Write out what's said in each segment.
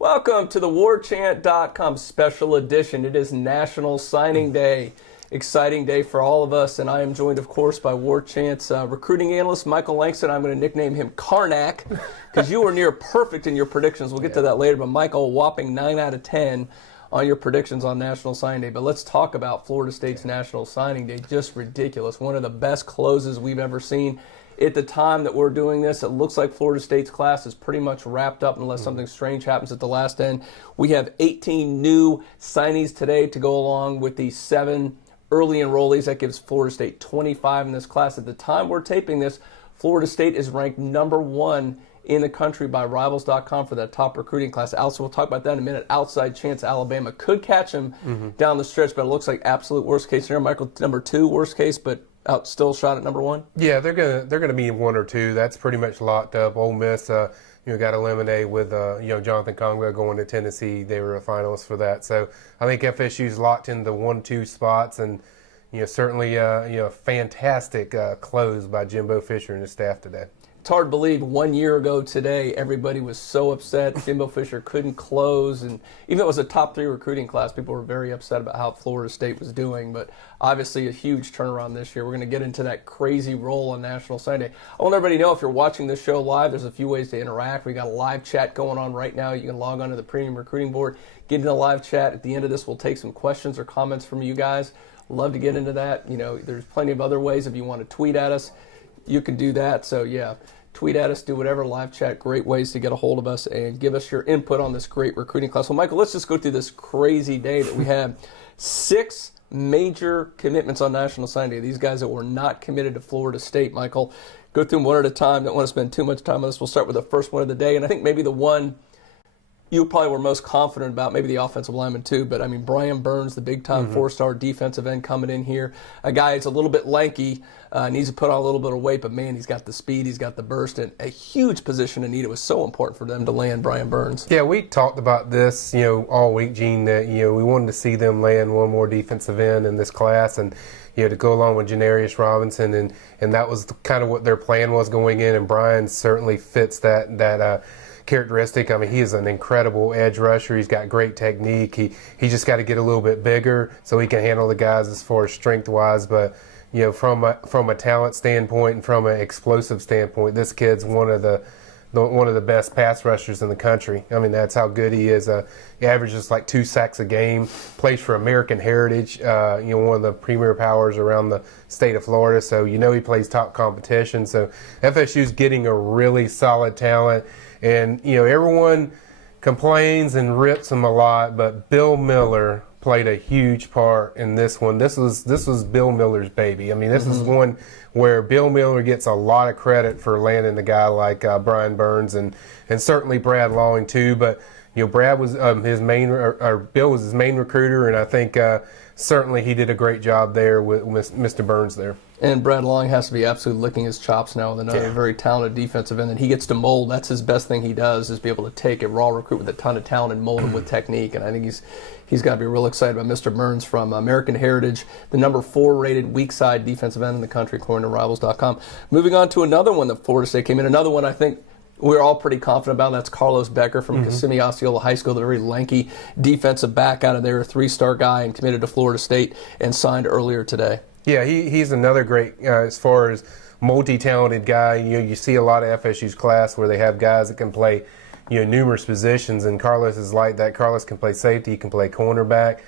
Welcome to the Warchant.com special edition. It is National Signing Day. Exciting day for all of us, and I am joined, of course, by Warchant's recruiting analyst, Michael Langston. I'm going to nickname him Karnak because you were near perfect in your predictions. We'll get to that later, but Michael, a whopping 9 out of 10 on your predictions on National Signing Day. But let's talk about Florida State's National Signing Day. Just ridiculous. One of the best closes we've ever seen. At the time that we're doing this, it looks like Florida State's class is pretty much wrapped up unless something strange happens at the last end. We have 18 new signees today to go along with the 7 early enrollees. That gives Florida State 25 in this class. At the time we're taping this, Florida State is ranked number 1 in the country by Rivals.com for that top recruiting class. Also, we'll talk about that in a minute. Outside chance Alabama could catch him down the stretch, but it looks like absolute worst case scenario. Michael, number 2 worst case, but out still shot at number 1. Yeah, they're gonna be 1 or 2. That's pretty much locked up. Ole Miss, got eliminated with Jonathan Conwell going to Tennessee. They were a finalist for that. So I think FSU's locked in the 1-2 spots, and certainly fantastic close by Jimbo Fisher and his staff today. It's hard to believe 1 year ago today, everybody was so upset Jimbo Fisher couldn't close. And even though it was a top 3 recruiting class, people were very upset about how Florida State was doing. But obviously a huge turnaround this year. We're going to get into that crazy roll on National Signing Day. I want everybody to know if you're watching this show live, there's a few ways to interact. We got a live chat going on right now. You can log on to the Premium Recruiting Board, get into the live chat. At the end of this, we'll take some questions or comments from you guys. Love to get into that. There's plenty of other ways. If you want to tweet at us, you can do that. So yeah, tweet at us, do whatever, live chat, great ways to get a hold of us and give us your input on this great recruiting class. Well, Michael, let's just go through this crazy day that we had. 6 major commitments on National Signing Day. These guys that were not committed to Florida State. Michael, go through them one at a time. Don't want to spend too much time on this. We'll start with the first one of the day, and I think maybe the one you probably were most confident about, maybe the offensive lineman too, but I mean, Brian Burns, the big-time 4-star defensive end coming in here. A guy that's a little bit lanky, needs to put on a little bit of weight, but man, he's got the speed, he's got the burst, and a huge position to need. It was so important for them to land Brian Burns. Yeah, we talked about this, all week, Gene, that, we wanted to see them land one more defensive end in this class, and, to go along with Janarius Robinson, and that was kind of what their plan was going in, and Brian certainly fits that characteristic. I mean, he is an incredible edge rusher. He's got great technique. He just got to get a little bit bigger so he can handle the guys as far as strength-wise. But from a talent standpoint and from an explosive standpoint, this kid's one of the best pass rushers in the country. I mean, that's how good he is. He averages like 2 sacks a game. Plays for American Heritage. One of the premier powers around the state of Florida. So he plays top competition. So FSU's getting a really solid talent. And, everyone complains and rips him a lot, but Bill Miller played a huge part in this one. This was Bill Miller's baby. I mean, this is one where Bill Miller gets a lot of credit for landing a guy like Brian Burns and certainly Brad Lawing too. But, Brad was Bill was his main recruiter, and I think certainly he did a great job there with Mr. Burns there. And Brad Lawing has to be absolutely licking his chops now with another very talented defensive end that he gets to mold. That's his best thing he does, is be able to take a raw recruit with a ton of talent and mold him with technique. And I think he's got to be real excited about Mr. Burns from American Heritage, the number 4 rated weak side defensive end in the country, according to Rivals.com. Moving on to another one that Florida State came in. Another one I think we're all pretty confident about. That's Carlos Becker from Kissimmee Osceola High School, the very lanky defensive back out of there, a 3-star guy and committed to Florida State and signed earlier today. Yeah, he's another great, as far as multi-talented guy. You see a lot of FSU's class where they have guys that can play, numerous positions, and Carlos is like that. Carlos can play safety, he can play cornerback.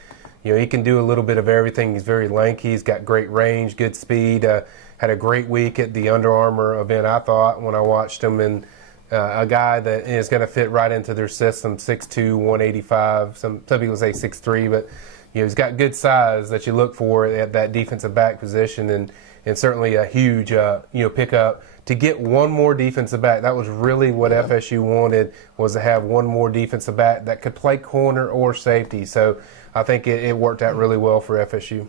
He can do a little bit of everything. He's very lanky. He's got great range, good speed. Had a great week at the Under Armour event, I thought, when I watched him. And a guy that is going to fit right into their system, 6'2", 185. Some people say 6'3", but he's got good size that you look for at that defensive back position, and certainly a huge pickup to get one more defensive back. That was really what FSU wanted, was to have one more defensive back that could play corner or safety. So I think it worked out really well for FSU.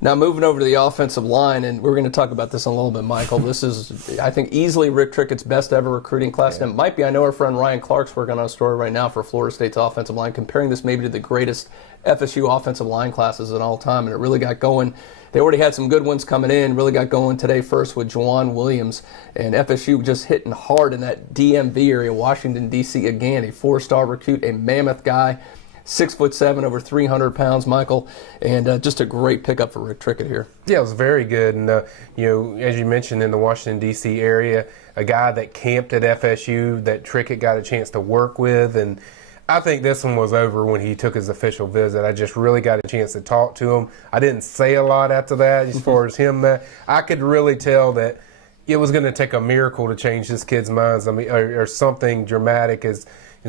Now moving over to the offensive line, and we're going to talk about this in a little bit, Michael. This is, I think, easily Rick Trickett's best ever recruiting class. And it might be, I know our friend Ryan Clark's working on a story right now for Florida State's offensive line, comparing this maybe to the greatest FSU offensive line classes in all time, and it really got going they already had some good ones coming in. Really got going today first with Juwan Williams, and FSU just hitting hard in that DMV area, Washington, D.C. again. A 4-star recruit, a mammoth guy. 6'7", over 300 pounds, Michael, and just a great pickup for Rick Trickett here. Yeah, it was very good, and as you mentioned, in the Washington D.C. area, a guy that camped at FSU that Trickett got a chance to work with, and I think this one was over when he took his official visit. I just really got a chance to talk to him. I didn't say a lot after that as far as him. I could really tell that it was going to take a miracle to change this kid's minds. I mean, or something dramatic as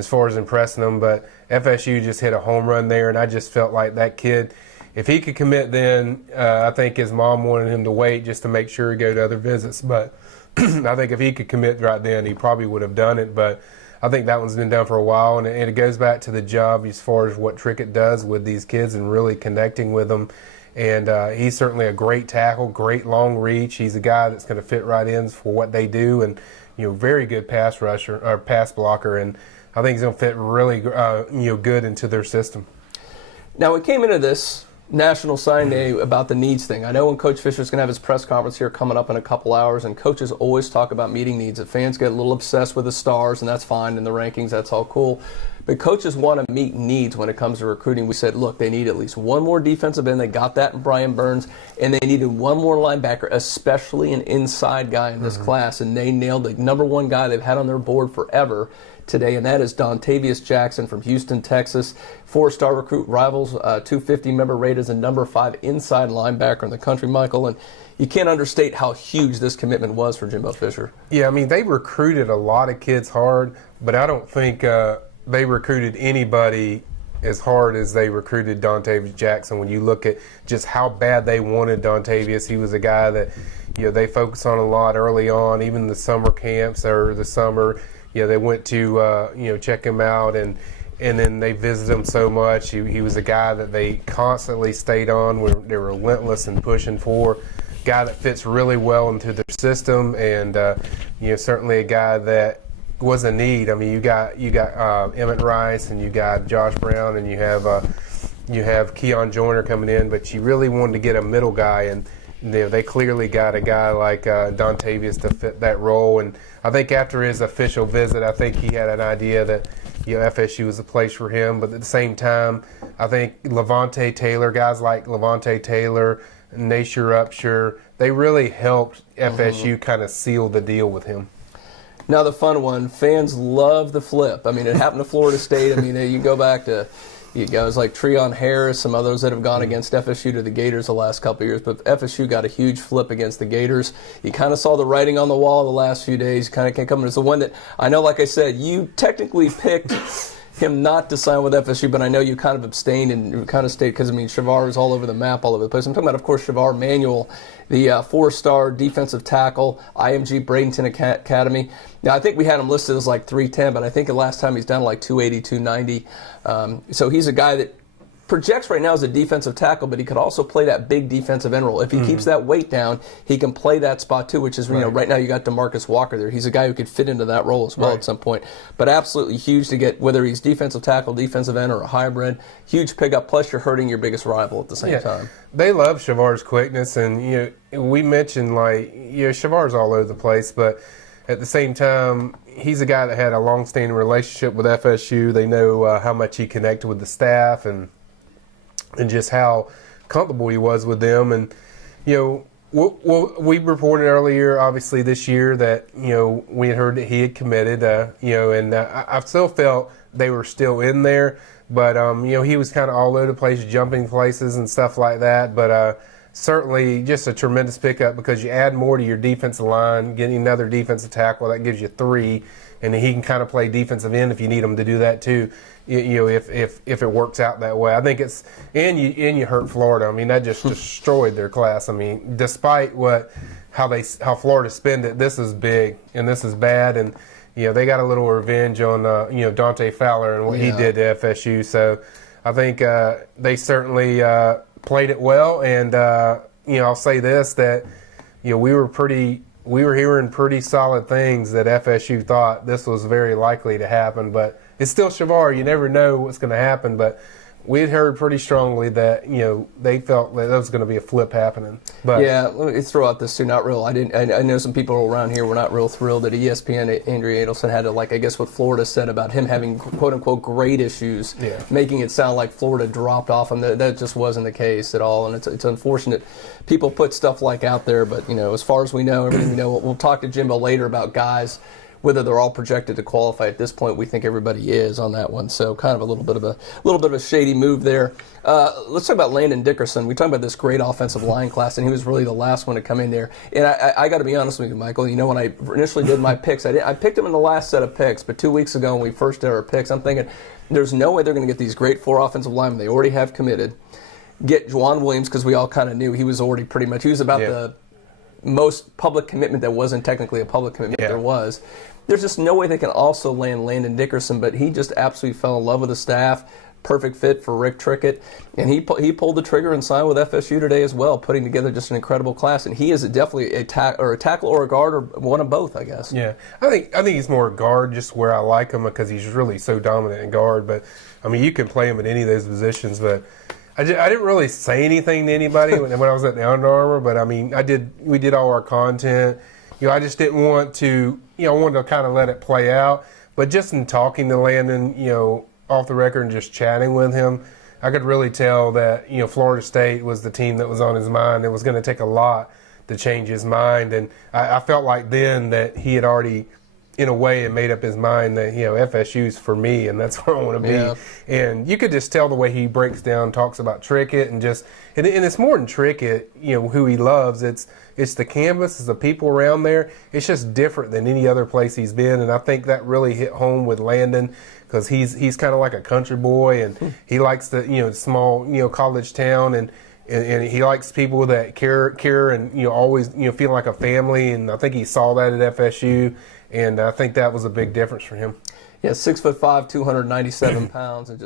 far as impressing them, but FSU just hit a home run there, and I just felt like that kid, if he could commit then, I think his mom wanted him to wait just to make sure he go to other visits, but I think if he could commit right then, he probably would have done it, but I think that one's been done for a while, and it goes back to the job as far as what Trickett does with these kids and really connecting with them, and he's certainly a great tackle, great long reach. He's a guy that's going to fit right in for what they do, and very good pass rusher or pass blocker, and I think he's going to fit really good into their system. Now, we came into this National Sign Day about the needs thing. I know when Coach Fisher's going to have his press conference here coming up in a couple hours, and coaches always talk about meeting needs. If fans get a little obsessed with the stars, and that's fine, and the rankings, that's all cool. But coaches want to meet needs when it comes to recruiting. We said, look, they need at least one more defensive end. They got that in Brian Burns, and they needed one more linebacker, especially an inside guy in this class, and they nailed the number one guy they've had on their board forever today, and that is Dontavius Jackson from Houston, Texas. 4-star recruit, Rivals 250 member, rated as a number 5 inside linebacker in the country, Michael. And you can't understate how huge this commitment was for Jimbo Fisher. Yeah, I mean, they recruited a lot of kids hard, but I don't think they recruited anybody as hard as they recruited Dontavius Jackson. When you look at just how bad they wanted Dontavius, he was a guy that they focused on a lot early on, even the summer camps or the summer. They went to check him out, and then they visited him so much. He was a guy that they constantly stayed on. They were relentless and pushing for. Guy that fits really well into their system, and certainly a guy that was a need. I mean, you got Emmett Rice, and you got Josh Brown, and you have Keon Joyner coming in, but you really wanted to get a middle guy, and they clearly got a guy like Dontavius to fit that role. And I think after his official visit, I think he had an idea that FSU was a place for him. But at the same time, I think Levante Taylor, guys like Levante Taylor, Nasher Upshur, they really helped FSU kind of seal the deal with him. Now the fun one, fans love the flip. I mean, it happened to Florida State. I mean, you go back to guys like Treon Harris, some others that have gone against FSU to the Gators the last couple of years, but FSU got a huge flip against the Gators. You kind of saw the writing on the wall the last few days. Kind of can't come. It's the one that I know, like I said, you technically picked him not to sign with FSU, but I know you kind of abstained and kind of stayed because, I mean, Shavar is all over the map, all over the place. I'm talking about, of course, Shavar Manuel, the 4-star defensive tackle, IMG Bradenton Academy. Now, I think we had him listed as like 310, but I think the last time he's down to like 280, 290. So he's a guy that projects right now as a defensive tackle, but he could also play that big defensive end role. If he keeps that weight down, he can play that spot too, which is, right now you got DeMarcus Walker there. He's a guy who could fit into that role as well at some point. But absolutely huge to get, whether he's defensive tackle, defensive end, or a hybrid. Huge pickup, plus you're hurting your biggest rival at the same time. They love Shavar's quickness, and we mentioned Shavar's all over the place, but at the same time, he's a guy that had a long-standing relationship with FSU. They know how much he connected with the staff and just how comfortable he was with them. And, we reported earlier, obviously, this year that, we had heard that he had committed, and I still felt they were still in there. But, he was kind of all over the place, jumping places and stuff like that. But certainly just a tremendous pickup because you add more to your defensive line, getting another defensive tackle, that gives you 3. And he can kind of play defensive end if you need him to do that too. If it works out that way, I think it's and you hurt Florida. I mean, that just destroyed their class. I mean, despite how Florida spend it, this is big and this is bad, and they got a little revenge on Dante Fowler and what he did to FSU. So I think they certainly played it well, and I'll say this, that we were hearing pretty solid things that FSU thought this was very likely to happen, but it's still Shavar. You never know what's going to happen, but we had heard pretty strongly that they felt that was going to be a flip happening. But yeah, let me throw out this too. Not real. I know some people around here were not real thrilled that ESPN Andrea Adelson had to, like, I guess what Florida said about him having quote unquote grade issues, making it sound like Florida dropped off him. That just wasn't the case at all, and it's unfortunate people put stuff like out there. But as far as we know, everything we know, we'll talk to Jimbo later about guys. Whether they're all projected to qualify at this point, we think everybody is on that one. So kind of a little bit of a shady move there. Let's talk about Landon Dickerson. We talked about this great offensive line class, and he was really the last one to come in there. And I got to be honest with you, Michael. When I initially did my picks, I picked him in the last set of picks, but 2 weeks ago when we first did our picks, I'm thinking there's no way they're going to get these great 4 offensive linemen they already have committed. Get Juwan Williams, because we all kind of knew he was already pretty much, he was about the most public commitment that wasn't technically a public commitment there was. There's just no way they can also land Landon Dickerson, but he just absolutely fell in love with the staff. Perfect fit for Rick Trickett, and he pulled the trigger and signed with FSU today as well, putting together just an incredible class. And he is definitely a tackle or a guard, or one of both, I guess. Yeah, I think he's more a guard, just where I like him, because he's really so dominant in guard. But I mean, you can play him at any of those positions. But I didn't really say anything to anybody when I was at the Under Armour. But I mean, we did all our content. I just didn't want to, I wanted to kind of let it play out. But just in talking to Landon, off the record and just chatting with him, I could really tell that, Florida State was the team that was on his mind. It was going to take a lot to change his mind. And I felt like then that he had already, in a way, made up his mind that, FSU's for me, and that's where I want to be. Yeah. And you could just tell the way he breaks down, talks about Trickett, and it's more than Trickett, who he loves. It's the canvas, it's the people around there. It's just different than any other place he's been, and I think that really hit home with Landon, because he's kind of like a country boy, and he likes the small college town, and he likes people that care and always feel like a family, and I think he saw that at FSU, and I think that was a big difference for him. Yeah, 6'5", 297 pounds, and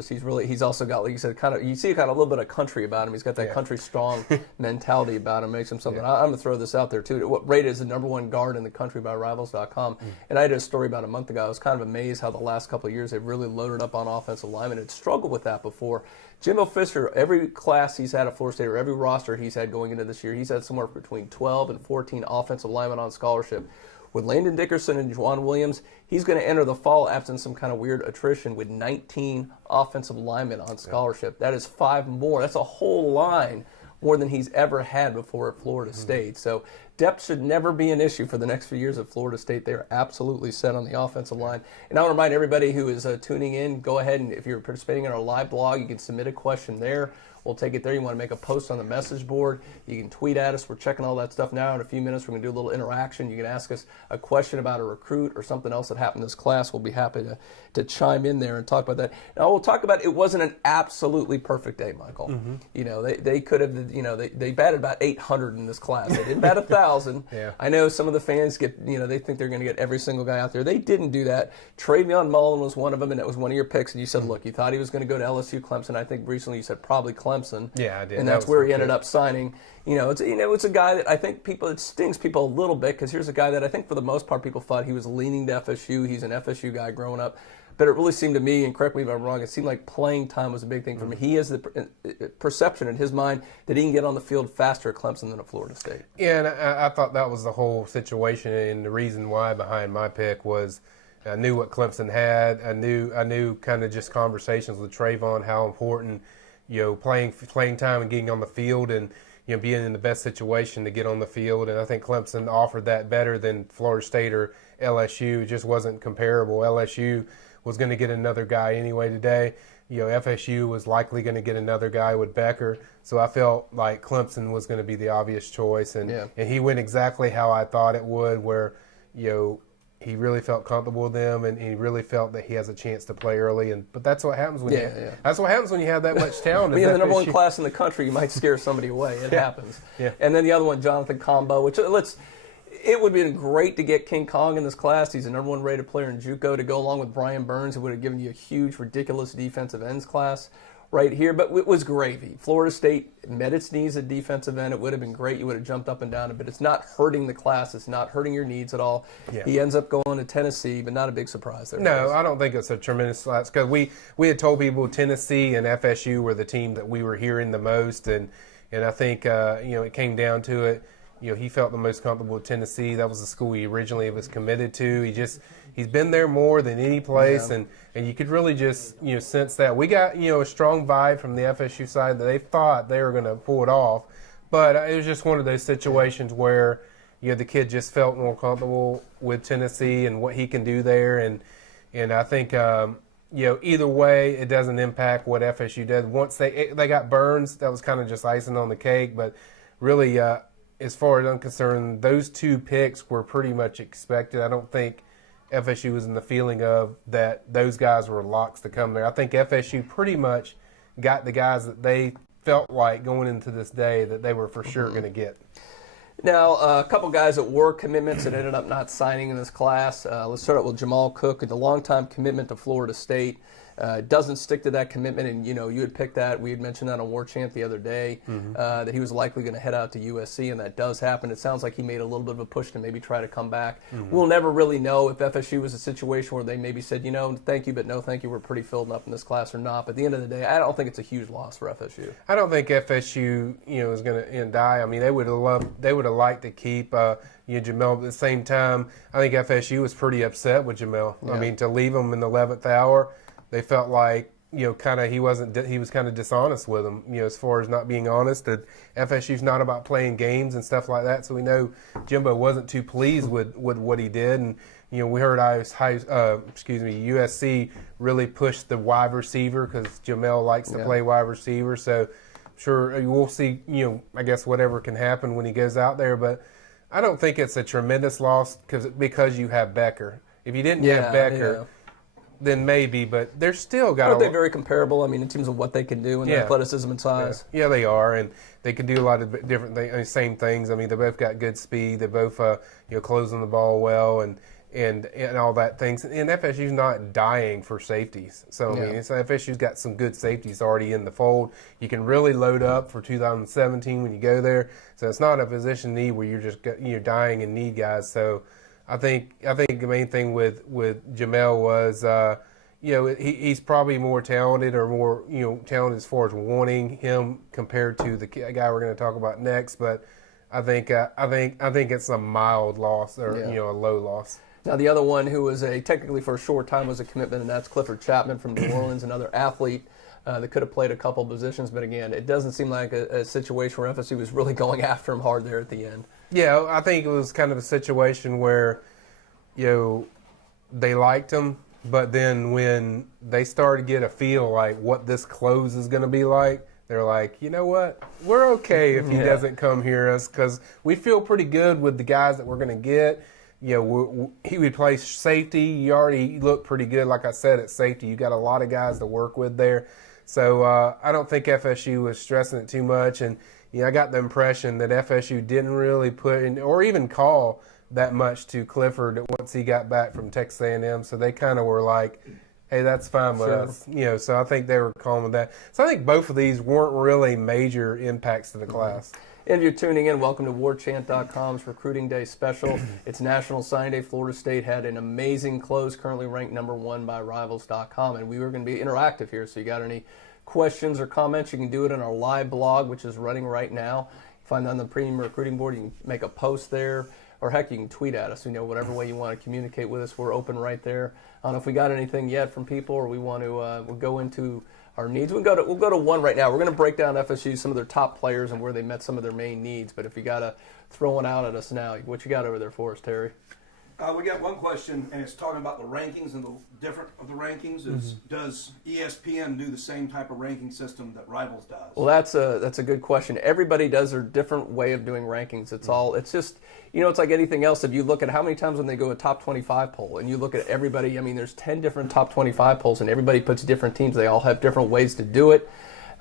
he's also got, like you said, you see kind of a little bit of country about him. He's got that country strong mentality about him, makes him something. I'm going to throw this out there too. Rated as the #1 guard in the country by Rivals.com. And I did a story about a month ago. I was kind of amazed how the last couple of years they've really loaded up on offensive linemen. Had struggled with that before. Jimbo Fisher, every class he's had at Florida State, or every roster he's had going into this year, he's had somewhere between 12 and 14 offensive linemen on scholarship. With Landon Dickerson and Juwan Williams, he's going to enter the fall after some kind of weird attrition with 19 offensive linemen on scholarship. That is 5 more. That's a whole line more than he's ever had before at Florida State. So depth should never be an issue for the next few years at Florida State. They are absolutely set on the offensive line. And I want to remind everybody who is tuning in, go ahead and if you're participating in our live blog, you can submit a question there. We'll take it there. You want to make a post on the message board, you can tweet at us. We're checking all that stuff now. In a few minutes, we're going to do a little interaction. You can ask us a question about a recruit or something else that happened in this class. We'll be happy to chime in there and talk about that. Now, we'll talk about it wasn't an absolutely perfect day, Michael. They could have, they batted about 800 in this class. They didn't bat 1,000. I know some of the fans get, they think they're going to get every single guy out there. They didn't do that. Travion Mullen was one of them, and it was one of your picks. And you said, look, you thought he was going to go to LSU, Clemson. I think recently you said probably Clemson. Yeah, I did. And that's where he ended up signing. It's a guy that I think it stings people a little bit, because here's a guy that I think for the most part people thought he was leaning to FSU. He's an FSU guy growing up. But it really seemed to me, and correct me if I'm wrong, it seemed like playing time was a big thing for me. He has the perception in his mind that he can get on the field faster at Clemson than at Florida State. Yeah, and I thought that was the whole situation, and the reason why behind my pick was I knew what Clemson had. I knew kind of just conversations with Trayvon, how important playing time and getting on the field, and being in the best situation to get on the field. And I think Clemson offered that better than Florida State or LSU. It just wasn't comparable. LSU was going to get another guy anyway today. FSU was likely going to get another guy with Becker. So I felt like Clemson was going to be the obvious choice, and he went exactly how I thought it would, where he really felt comfortable with them, and he really felt that he has a chance to play early. But that's what happens when that's what happens when you have that much talent. When you're the #1 class in the country, you might scare somebody away. It happens. Yeah. And then the other one, Jonathan Combo, which it would have been great to get King Kong in this class. He's the #1 rated player in JUCO to go along with Brian Burns, who would have given you a huge, ridiculous defensive ends class. right here, but it was gravy. Florida State met its needs at defensive end. It would have been great. You would have jumped up and down, but it's not hurting the class. It's not hurting your needs at all. Yeah. He ends up going to Tennessee, but not a big surprise there. No, I don't think it's a tremendous loss because we had told people Tennessee and FSU were the team that we were hearing the most, and I think it came down to it. He felt the most comfortable with Tennessee. That was the school he originally was committed to. He's been there more than any place, and you could really just sense that. We got a strong vibe from the FSU side that they thought they were going to pull it off, but it was just one of those situations where the kid just felt more comfortable with Tennessee and what he can do there, and I think either way it doesn't impact what FSU does. Once they got Burns, that was kind of just icing on the cake, but really. As far as I'm concerned, those two picks were pretty much expected. I don't think FSU was in the feeling of that those guys were locks to come there. I think FSU pretty much got the guys that they felt like going into this day that they were for sure going to get. Now, a couple guys that were commitments that ended up not signing in this class. Let's start out with Jamal Cook, the longtime commitment to Florida State. Doesn't stick to that commitment, and you had picked that. We had mentioned that on Warchant the other day, that he was likely going to head out to USC, and that does happen. It sounds like he made a little bit of a push to maybe try to come back. We'll never really know if FSU was a situation where they maybe said, thank you, but no thank you, we're pretty filled up in this class or not. But at the end of the day, I don't think it's a huge loss for FSU. I don't think FSU, is going to die. I mean, they would have liked to keep Jamel, but at the same time, I think FSU was pretty upset with Jamel. Yeah. I mean, to leave him in the 11th hour. They felt like, he was kind of dishonest with them, as far as not being honest. That FSU's not about playing games and stuff like that. So we know Jimbo wasn't too pleased with what he did. And, we heard USC really pushed the wide receiver because Jamel likes to play wide receiver. So sure, we'll see, I guess whatever can happen when he goes out there. But I don't think it's a tremendous loss because you have Becker. If you didn't have Becker, then maybe, but they're still got. Aren't they very comparable? I mean, in terms of what they can do and their athleticism and size. Yeah, they are, and they can do a lot of different things, same things. I mean, they both got good speed. They both, closing the ball well and all that things. And FSU's not dying for safeties, so I mean, FSU's got some good safeties already in the fold. You can really load up for 2017 when you go there. So it's not a position need where you're dying and need guys. So. I think the main thing with Jamel was, he's probably more talented or more, talented as far as wanting him compared to the guy we're going to talk about next. But I think it's a mild loss or a low loss. Now the other one who was technically for a short time was a commitment, and that's Clifford Chapman from New Orleans, another athlete that could have played a couple positions. But again, it doesn't seem like a situation where FSU was really going after him hard there at the end. Yeah, I think it was kind of a situation where, they liked him, but then when they started to get a feel like what this close is going to be like, they're like, you know what, we're okay if he doesn't come hear us because we feel pretty good with the guys that we're going to get. He would play safety. You already look pretty good, like I said, at safety. You got a lot of guys to work with there. So I don't think FSU was stressing it too much. And I got the impression that FSU didn't really put in or even call that much to Clifford once he got back from Texas A&M. So they kind of were like, hey, that's fine with us. So I think they were calm with that. So I think both of these weren't really major impacts to the class. And if you're tuning in, welcome to Warchant.com's Recruiting Day special. It's National Signing Day. Florida State had an amazing close, currently ranked #1 by Rivals.com. And we were going to be interactive here. So you got any questions or comments, you can do it on our live blog, which is running right now. Find it on the Premium Recruiting Board. You can make a post there. Or heck, you can tweet at us. Whatever way you want to communicate with us, we're open right there. I don't know if we got anything yet from people, or we want to we'll go into our needs. We'll go to one right now. We're going to break down FSU, some of their top players, and where they met some of their main needs. But if you got to throw one out at us now, what you got over there for us, Terry? We got one question, and it's talking about the rankings and the different of the rankings. Does ESPN do the same type of ranking system that Rivals does? Well, that's a good question. Everybody does their different way of doing rankings. It's just, it's like anything else. If you look at how many times when they go a top 25 poll, and you look at everybody, there's 10 different top 25 polls, and everybody puts different teams. They all have different ways to do it.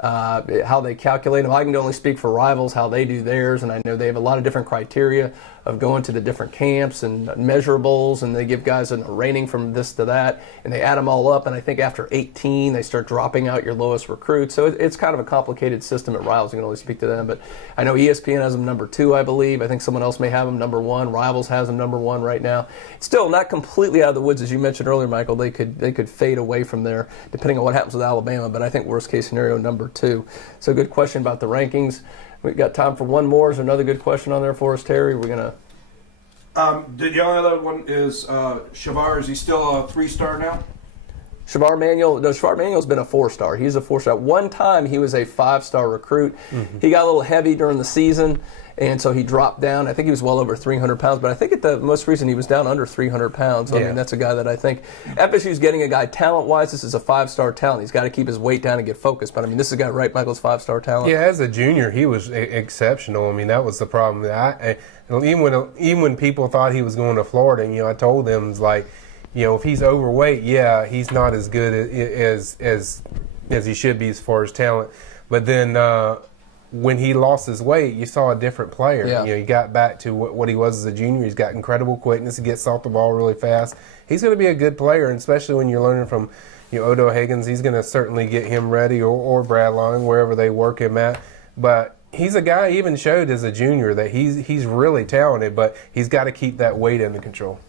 how they calculate them. I can only speak for Rivals, how they do theirs, and I know they have a lot of different criteria of going to the different camps and measurables, and they give guys a rating from this to that, and they add them all up, and I think after 18, they start dropping out your lowest recruits. So it's kind of a complicated system at Rivals. You can only speak to them, but I know ESPN has them number 2, I believe. I think someone else may have them number 1. Rivals has them number 1 right now. Still not completely out of the woods, as you mentioned earlier, Michael. They could fade away from there, depending on what happens with Alabama, but I think worst case scenario, number 2. So good question about the rankings. We've got time for one more. Is there another good question on there for us, Terry? We're going to... The only other one is Shavar. Is he still a 3-star now? Shavar Manuel's been a 4-star. He's a 4-star. One time he was a 5-star recruit. Mm-hmm. He got a little heavy during the season, and so he dropped down. I think he was well over 300 pounds, but I think at the most recent he was down under 300 pounds. I mean, that's a guy that I think FSU's getting a guy talent-wise. This is a 5-star talent. He's got to keep his weight down and get focused. But, I mean, this is a guy, right, Michael's 5-star talent? Yeah, as a junior, he was exceptional. I mean, that was the problem. Even when people thought he was going to Florida, you know, I told them, like, you know, if he's overweight, he's not as good as he should be as far as talent. But then when he lost his weight, you saw a different player. Yeah. You know, he got back to what he was as a junior. He's got incredible quickness. He gets off the ball really fast. He's going to be a good player, and especially when you're learning from, you know, Odo Higgins, he's going to certainly get him ready, or Brad Long, wherever they work him at. But he's a guy, even showed as a junior that he's really talented, but he's got to keep that weight under control.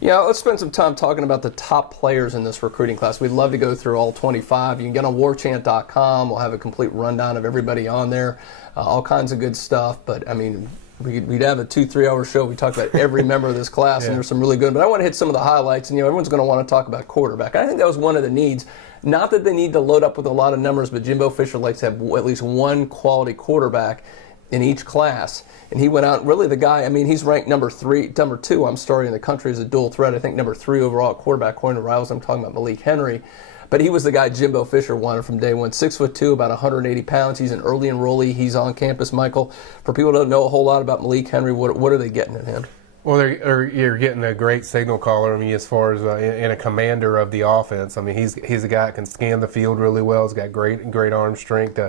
Yeah, let's spend some time talking about the top players in this recruiting class. We'd love to go through all 25. You can get on warchant.com. We'll have a complete rundown of everybody on there, all kinds of good stuff. But, I mean, we'd have a 2-3 hour show. We talk about every member of this class, and there's some really good. But I want to hit some of the highlights. And, you know, everyone's going to want to talk about quarterback. I think that was one of the needs. Not that they need to load up with a lot of numbers, but Jimbo Fisher likes to have at least one quality quarterback in each class. And he went out, really the guy, I mean, he's ranked number 2, I'm starting in the country as a dual threat. I think number 3 overall at quarterback, according to Rivals. I'm talking about Malik Henry. But he was the guy Jimbo Fisher wanted from day one. 6'2", about 180 pounds. He's an early enrollee. He's on campus, Michael. For people who don't know a whole lot about Malik Henry, what are they getting at him? Well, you're getting a great signal caller. I mean, as far as and a commander of the offense. I mean, he's a guy that can scan the field really well. He's got great arm strength.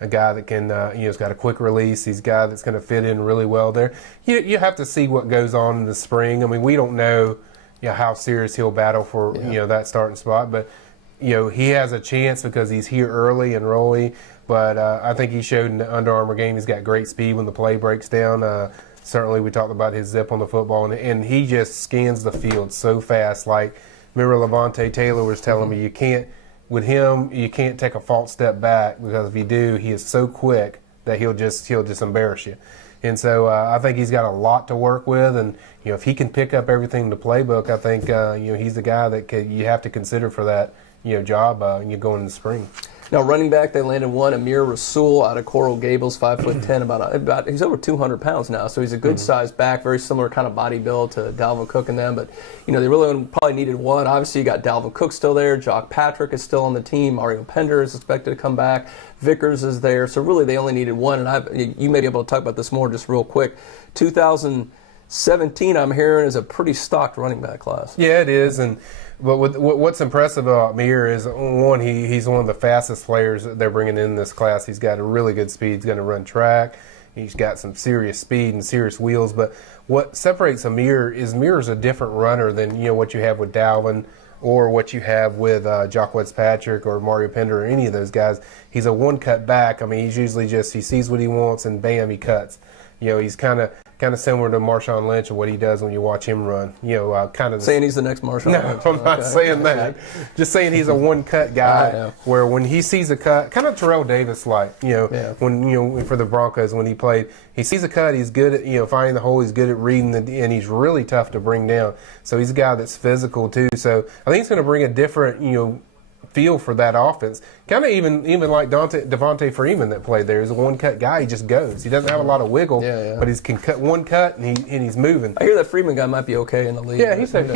A guy that can, he's got a quick release. He's a guy that's going to fit in really well there. You have to see what goes on in the spring. I mean, we don't know, how serious he'll battle for, that starting spot. But, he has a chance because he's here early and rolly. But I think he showed in the Under Armour game he's got great speed when the play breaks down. Certainly, we talked about his zip on the football, and he just scans the field so fast. Like, remember Levante Taylor was telling me, you can't take a false step back, because if you do, he is so quick that he'll just embarrass you. And so I think he's got a lot to work with, and if he can pick up everything in the playbook, I think he's the guy that you have to consider for that job going in the spring. Now, running back, they landed one, Amir Rasul out of Coral Gables, 5'10", about he's over 200 pounds now, so he's a good-sized back, very similar kind of body build to Dalvin Cook and them. But they really probably needed one. Obviously, you got Dalvin Cook still there. Jock Patrick is still on the team. Mario Pender is expected to come back. Vickers is there. So really, they only needed one. And you may be able to talk about this more just real quick. 2017, I'm hearing, is a pretty stocked running back class. Yeah, it is, But what's impressive about Amir is, one, he's one of the fastest players that they're bringing in this class. He's got a really good speed. He's going to run track. He's got some serious speed and serious wheels. But what separates Amir is a different runner than what you have with Dalvin or what you have with Jock Patrick or Mario Pender or any of those guys. He's a one-cut back. I mean, he's usually he sees what he wants and bam, he cuts. He's kind of similar to Marshawn Lynch and what he does when you watch him run. Saying he's the next Marshawn Lynch. No, I'm not saying that. Just saying he's a one-cut guy where when he sees a cut, kind of Terrell Davis-like, when for the Broncos when he played, he sees a cut, he's good at, finding the hole, he's good at reading, and he's really tough to bring down. So he's a guy that's physical too. So I think he's going to bring a different, feel for that offense. Kind of even like Devontae Freeman that played there. He's a one-cut guy. He just goes. He doesn't have a lot of wiggle, but he can cut one cut and he's moving. I hear that Freeman guy might be okay in the league. Yeah, he's okay.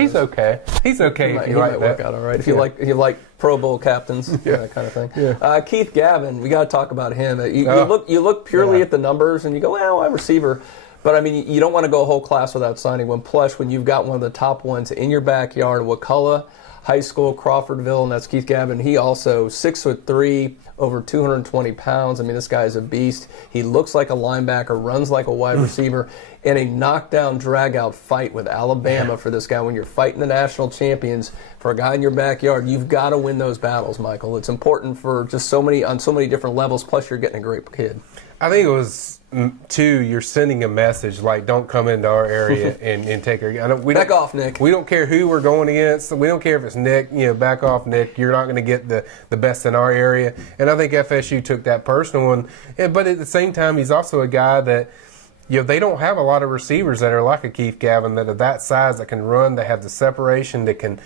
He's okay. He might work out all right. If you like Pro Bowl captains, that kind of thing. Yeah. Keith Gavin, we got to talk about him. You look purely at the numbers and you go, well, wide receiver. But, I mean, you don't want to go a whole class without signing one. Plus, when you've got one of the top ones in your backyard, Wakulla High School, Crawfordville, and that's Keith Gavin. He also 6'3", over 220 pounds. I mean, this guy is a beast. He looks like a linebacker, runs like a wide receiver, in a knockdown, drag-out fight with Alabama for this guy. When you're fighting the national champions for a guy in your backyard, you've got to win those battles, Michael. It's important for just on so many different levels, plus you're getting a great kid. I think it was, too, you're sending a message like, don't come into our area and take our. Back off, Nick. We don't care who we're going against. We don't care if it's Nick. Back off, Nick. You're not going to get the best in our area. And I think FSU took that personal one. But at the same time, he's also a guy that, they don't have a lot of receivers that are like a Keith Gavin, that are that size, that can run, that have the separation, that can,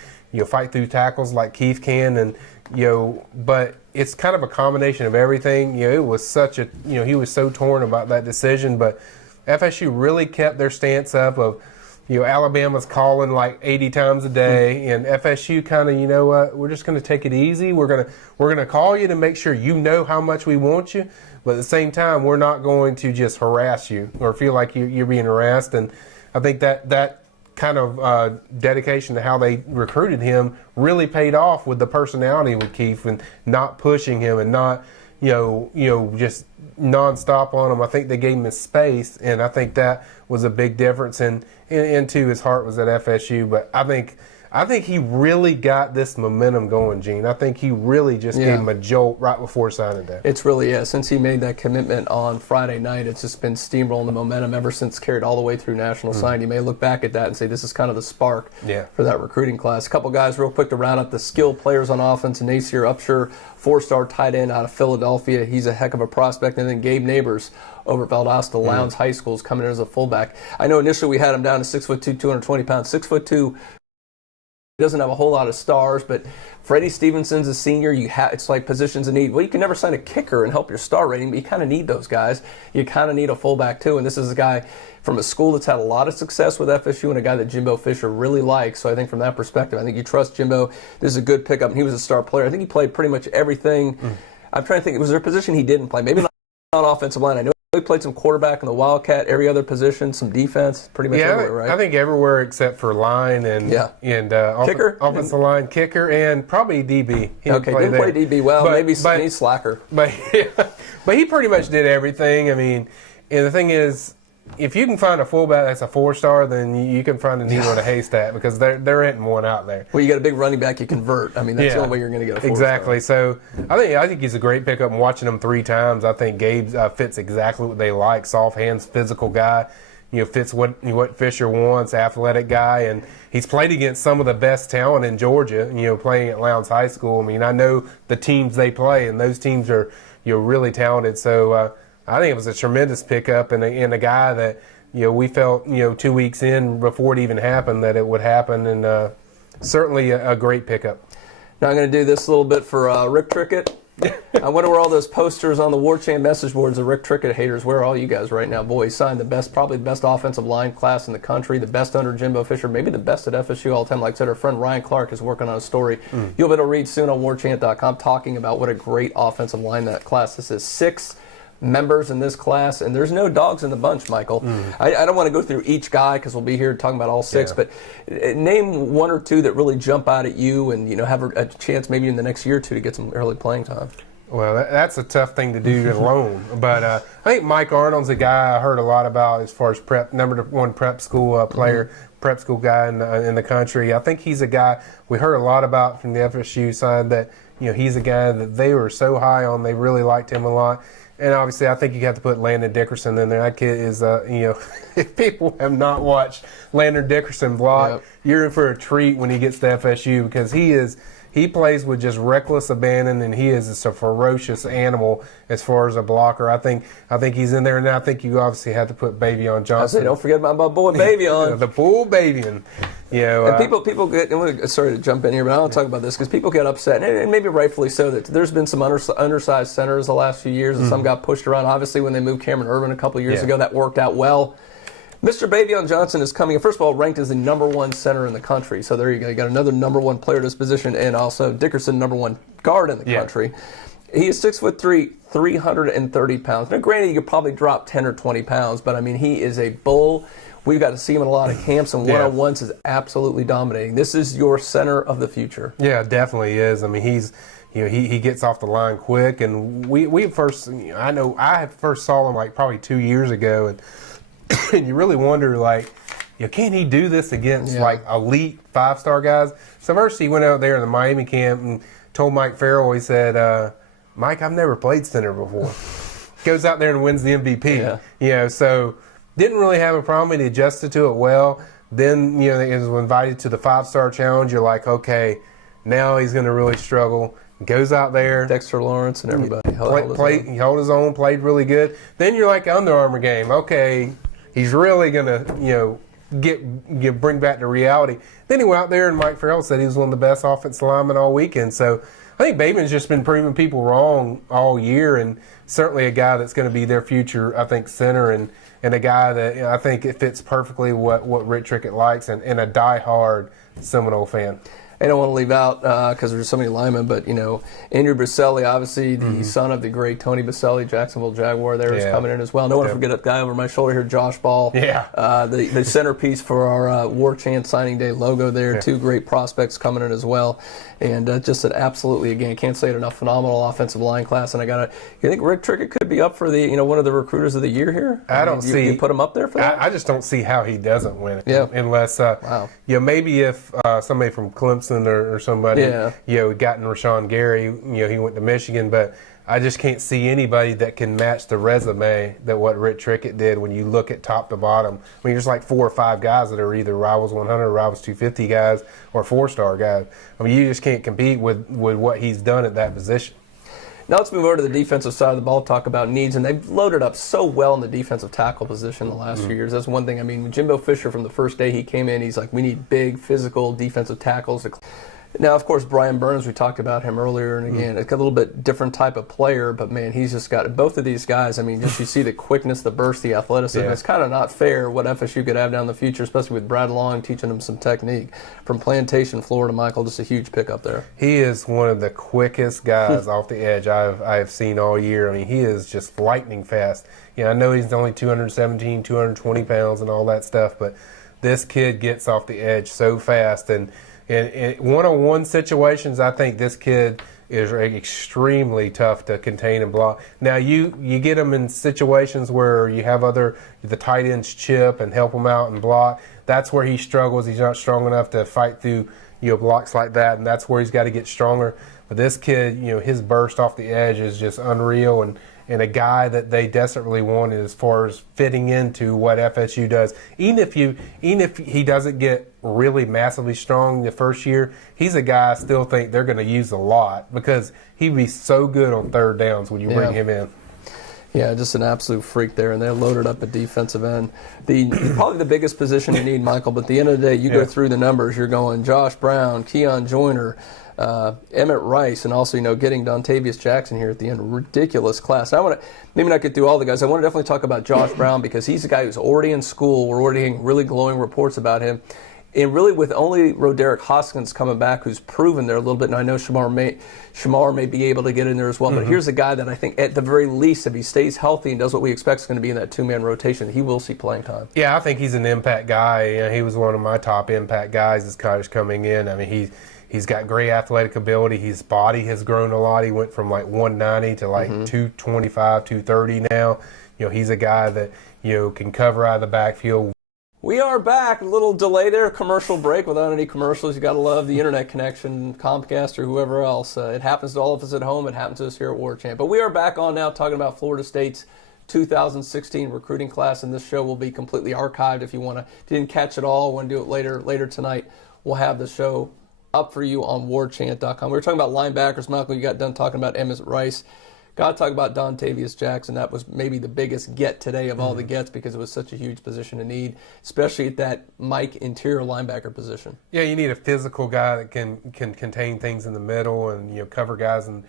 fight through tackles like Keith can. And, but it's kind of a combination of everything. It was such a, he was so torn about that decision, but FSU really kept their stance up of, Alabama's calling like 80 times a day, and FSU kind of, we're just going to take it easy. We're going to call you to make sure you know how much we want you, but at the same time, we're not going to just harass you or feel like you're being harassed. And I think that kind of dedication to how they recruited him really paid off with the personality with Keith and not pushing him and not, just nonstop on him. I think they gave him his space, and I think that was a big difference. And too, his heart was at FSU. But I think he really got this momentum going, Gene. I think he really just gave him a jolt right before signing day. It's really, since he made that commitment on Friday night, it's just been steamrolling the momentum ever since, carried all the way through national signing. You may look back at that and say this is kind of the spark for that recruiting class. A couple guys real quick to round up the skilled players on offense. Nasir Upshur, 4-star tight end out of Philadelphia. He's a heck of a prospect. And then Gabe Neighbors over at Valdosta Lowndes High School is coming in as a fullback. I know initially we had him down to 6'2", 220 pounds. 6'2", doesn't have a whole lot of stars, but Freddie Stevenson's a senior. It's like positions in need. Well, you can never sign a kicker and help your star rating, but you kind of need those guys. You kind of need a fullback too, and this is a guy from a school that's had a lot of success with FSU and a guy that Jimbo Fisher really likes. So I think from that perspective, I think you trust Jimbo. This is a good pickup, and he was a star player. I think he played pretty much everything. I'm trying to think, was there a position he didn't play? Maybe not on offensive line. I know he played some quarterback in the Wildcat, every other position, some defense, pretty much everywhere, right? I think everywhere except for line and kicker? Offensive line, kicker, and probably DB. Didn't play DB well. Maybe he's slacker. But he pretty much did everything. I mean, and the thing is, if you can find a fullback that's a 4-star, then you can find a needle in a haystack because there ain't one out there. Well, you got a big running back you convert. I mean, that's the only way you're going to get a 4-star. Exactly. So I think he's a great pickup. And watching him 3 times, I think Gabe fits exactly what they like. Soft hands, physical guy. Fits what Fisher wants. Athletic guy, and he's played against some of the best talent in Georgia. Playing at Lowndes High School. I mean, I know the teams they play, and those teams are really talented. So. I think it was a tremendous pickup and a guy that, we felt, 2 weeks in before it even happened that it would happen, and certainly a great pickup. Now I'm going to do this a little bit for Rick Trickett. I wonder where all those posters on the Warchant message boards of Rick Trickett haters, where are all you guys right now? Boy, he signed probably the best offensive line class in the country, the best under Jimbo Fisher, maybe the best at FSU all the time. Like I said, our friend Ryan Clark is working on a story you'll be able to read soon on warchant.com talking about what a great offensive line that class. This is 6 members in this class, and there's no dogs in the bunch, Michael. I don't want to go through each guy because we'll be here talking about all 6, but name 1 or 2 that really jump out at you and have a chance maybe in the next year or 2 to get some early playing time. Well, that's a tough thing to do alone, but I think Mike Arnold's a guy I heard a lot about as far as number 1 prep school player, prep school guy in the country. I think he's a guy we heard a lot about from the FSU side that he's a guy that they were so high on, they really liked him a lot. And obviously, I think you have to put Landon Dickerson in there. That kid is, if people have not watched Landon Dickerson block, you're in for a treat when he gets to FSU because he plays with just reckless abandon, and he is just a ferocious animal as far as a blocker. I think he's in there, and I think you obviously have to put Bavion Johnson. I say, don't forget about my boy Bavion. The pool Bavion. And people get, sorry to jump in here, but I want to talk about this because people get upset, and maybe rightfully so, that there's been some undersized centers the last few years, and some got pushed around. Obviously, when they moved Cameron Irvin a couple of years ago, that worked out well. Mr. Bavion Johnson is coming, first of all, ranked as the number 1 center in the country. So there you go. You got another number 1 player at this position, and also Dickerson, number 1 guard in the country. He is 6'3", 330 pounds. Now, granted, you could probably drop 10 or 20 pounds, but I mean, he is a bull. We've got to see him in a lot of camps, and one-on-ones is absolutely dominating. This is your center of the future. Yeah, definitely is. I mean, he gets off the line quick, and we first, I know I first saw him like probably 2 years ago, and and you really wonder like, can he do this against like elite 5-star guys? So first he went out there in the Miami camp and told Mike Farrell, he said, Mike, I've never played center before. Goes out there and wins the MVP. So didn't really have a problem. He adjusted to it well. Then, he was invited to the 5-star challenge. You're like, okay, now he's going to really struggle. Goes out there. Dexter Lawrence and everybody. He held his own, played really good. Then you're like Under Armour game. Okay, he's really going to, bring back to reality. Then he went out there and Mike Farrell said he was one of the best offensive linemen all weekend. So I think Bateman's just been proving people wrong all year, and certainly a guy that's going to be their future, I think, center, and a guy that I think it fits perfectly what Rick Trickett likes, and a die-hard Seminole fan. I don't want to leave out, because there's so many linemen, but, Andrew Baselli, obviously the son of the great Tony Baselli, Jacksonville Jaguar there, is coming in as well. I don't want to forget that guy over my shoulder here, Josh Ball. The centerpiece for our Warchant signing day logo there. Two great prospects coming in as well. And just an absolutely, again, can't say it enough, phenomenal offensive line class. And you think Rick Trickett could be up for the, one of the recruiters of the year here? I don't see. You put him up there for that? I just don't see how he doesn't win it. Unless, maybe if somebody from Clemson or somebody, gotten Rashawn Gary, he went to Michigan, but I just can't see anybody that can match the resume that what Rick Trickett did when you look at top to bottom. I mean, there's like 4 or 5 guys that are either Rivals 100, Rivals 250 guys, or 4-star guys. I mean, you just can't compete with what he's done at that position. Now let's move over to the defensive side of the ball, talk about needs, and they've loaded up so well in the defensive tackle position the last few years. That's one thing. I mean, Jimbo Fisher, from the first day he came in, he's like, we need big, physical defensive tackles. Now, of course, Brian Burns, we talked about him earlier, and again, it's a little bit different type of player, but man, he's just got both of these guys. I mean, just you see the quickness, the burst, the athleticism. It's kind of not fair what FSU could have down the future, especially with Brad Long teaching them some technique. From Plantation, Florida, Michael, just a huge pickup there. He is one of the quickest guys off the edge I've seen all year. I mean, he is just lightning fast. I know he's only 217, 220 pounds and all that stuff, but this kid gets off the edge so fast, and in one-on-one situations, I think this kid is extremely tough to contain and block. Now, you get him in situations where you have the tight ends chip and help him out and block. That's where he struggles. He's not strong enough to fight through blocks like that, and that's where he's got to get stronger. But this kid, his burst off the edge is just unreal, and a guy that they desperately wanted as far as fitting into what FSU does. Even if he doesn't get really massively strong the first year, he's a guy I still think they're going to use a lot, because he'd be so good on third downs when you bring him in. Yeah, just an absolute freak there, and they're loaded up at defensive end. Probably the biggest position you need, Michael, but at the end of the day, you go through the numbers, you're going Josh Brown, Keon Joyner, Emmett Rice, and also, getting Dontavius Jackson here at the end. Ridiculous class. And I want to maybe not get through all the guys. I want to definitely talk about Josh Brown, because he's a guy who's already in school. We're already getting really glowing reports about him. And really, with only Roderick Hoskins coming back, who's proven there a little bit, and I know Shamar may be able to get in there as well, but here's a guy that I think, at the very least, if he stays healthy and does what we expect is going to be in that 2-man rotation, he will see playing time. Yeah, I think he's an impact guy. He was one of my top impact guys as college coming in. I mean, he's got great athletic ability. His body has grown a lot. He went from like 190 to like 225, 230 now. He's a guy that, can cover out of the backfield. We are back. A little delay there, commercial break. Without any commercials, you got to love the internet connection, Comcast or whoever else. It happens to all of us at home. It happens to us here at Warchant. But we are back on now talking about Florida State's 2016 recruiting class, and this show will be completely archived if you didn't catch it all, want to do it later tonight. We'll have the show up for you on warchant.com. We were talking about linebackers, Michael. You got done talking about Emmett Rice. Got to talk about Dontavius Jackson. That was maybe the biggest get today of all the gets, because it was such a huge position to need, especially at that Mike interior linebacker position. Yeah, you need a physical guy that can contain things in the middle and cover guys and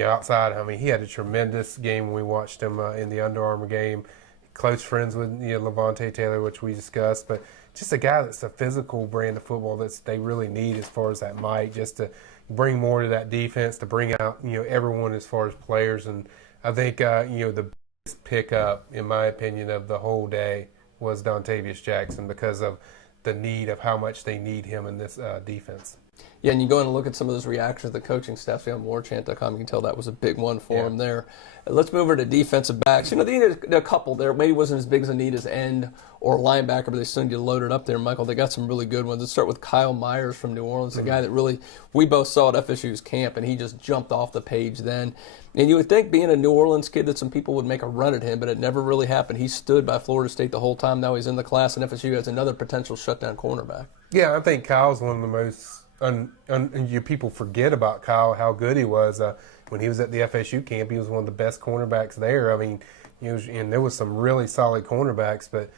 outside. I mean, he had a tremendous game when we watched him in the Under Armour game. Close friends with Levante Taylor, which we discussed, but just a guy that's a physical brand of football that they really need as far as that might, just to bring more to that defense, to bring out, everyone as far as players. And I think, the biggest pickup, in my opinion, of the whole day was Dontavius Jackson because of the need of how much they need him in this defense. Yeah, and you go in and look at some of those reactions, the coaching staff on Warchant.com, you can tell that was a big one for him there. Let's move over to defensive backs. They needed a couple there. Maybe wasn't as big as a need as end or linebacker, but they still need to load it up there. Michael, they got some really good ones. Let's start with Kyle Myers from New Orleans, a guy that really, we both saw at FSU's camp, and he just jumped off the page then. And you would think, being a New Orleans kid, that some people would make a run at him, but it never really happened. He stood by Florida State the whole time. Now he's in the class, and FSU has another potential shutdown cornerback. Yeah, I think Kyle's one of the most people forget about Kyle, how good he was. When he was at the FSU camp, he was one of the best cornerbacks there. I mean, and there was some really solid cornerbacks, but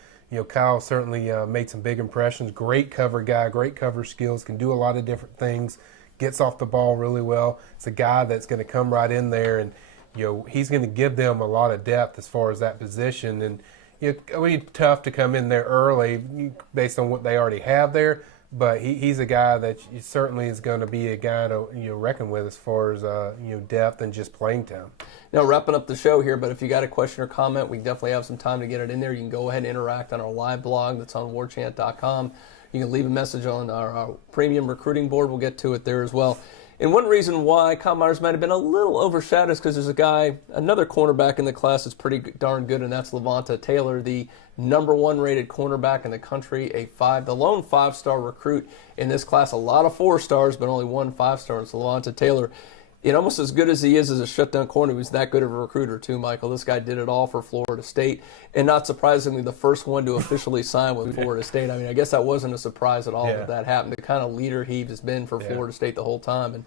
Kyle certainly made some big impressions. Great cover guy, great cover skills, can do a lot of different things, gets off the ball really well. It's a guy that's going to come right in there, and he's going to give them a lot of depth as far as that position. And it would be tough to come in there early based on what they already have there. But he's a guy that certainly is going to be a guy to reckon with as far as depth and just playing time. Now, wrapping up the show here, but if you got a question or comment, we definitely have some time to get it in there. You can go ahead and interact on our live blog that's on warchant.com. You can leave a message on our premium recruiting board. We'll get to it there as well. And one reason why Kyle Myers might have been a little overshadowed is because there's another cornerback in the class that's pretty darn good, and that's Levonta Taylor, the #1 rated cornerback in the country, the lone 5-star recruit in this class. A lot of 4-stars, but only one 5-star. It's Levonta Taylor. And almost as good as he is as a shutdown corner, he was that good of a recruiter too, Michael. This guy did it all for Florida State, and not surprisingly, the first one to officially sign with Florida State. I mean, I guess that wasn't a surprise at all that happened. The kind of leader he has been for Florida State the whole time, and